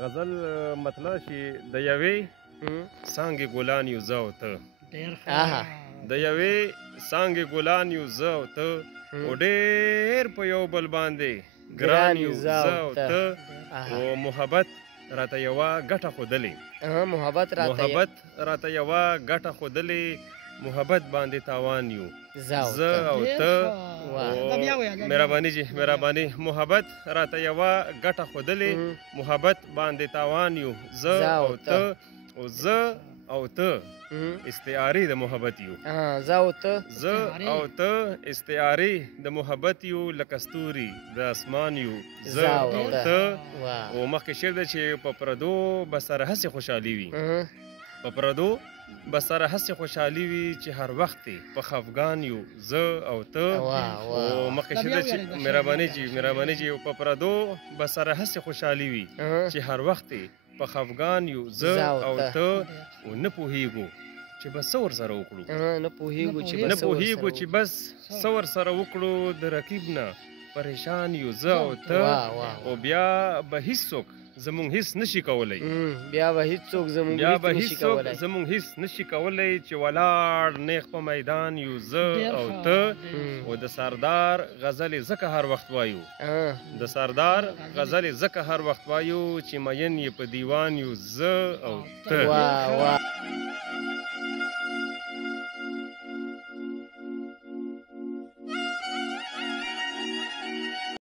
غزل مطلب چې د یوې څانګې ګلان یو زه او ته، د یوې څانګې ګلان یو زه او ته، او ډېر په یو بل باندې ګران یو زه او ته، او محبت راته یوه ګټه ښودلې، محبت راته یوه ګټه ښودلې، محبت باندې تاوان یو زه او ته. مهرباني محبت راته یوه ګټه ښودلې، محبت باندې تاوان یو زه او ته، او زه او ته استعارې د محبت یو، زه او ته استعارې د محبت یو، لکه ستوري د اسمان یو زه او ته. او مخکې شعر دی چې په پردو به سره هسې خوشحالي وي، په پردو به سره هسې خوشحالي وي، چې هر وخت په خفګان یو زه او ته. او مخکې شعر دی چې مهرباني جي په پردو به سره هسې خوشحالي وي، چې هر وخت په خفګان یو زه او ته. او نه پوهېږو چې بس څه ورسره وکړو، نه پوهېږو چې بس څه ورسره وکړو، د رقیب نه پریشان یو زه او ته. او بیا به هیڅوک زمونږ هیڅ نشي کولی، بیا به هیڅوک زمونږ هیڅ نشي کولی، چې ولاړ نیغ په میدان یو زه او ته. او د سردار غزلې ځکه هر وخت وایو، د سردار غزلې ځکه هر وخت وایو، چې مین یې په دیوان یو زه او ته.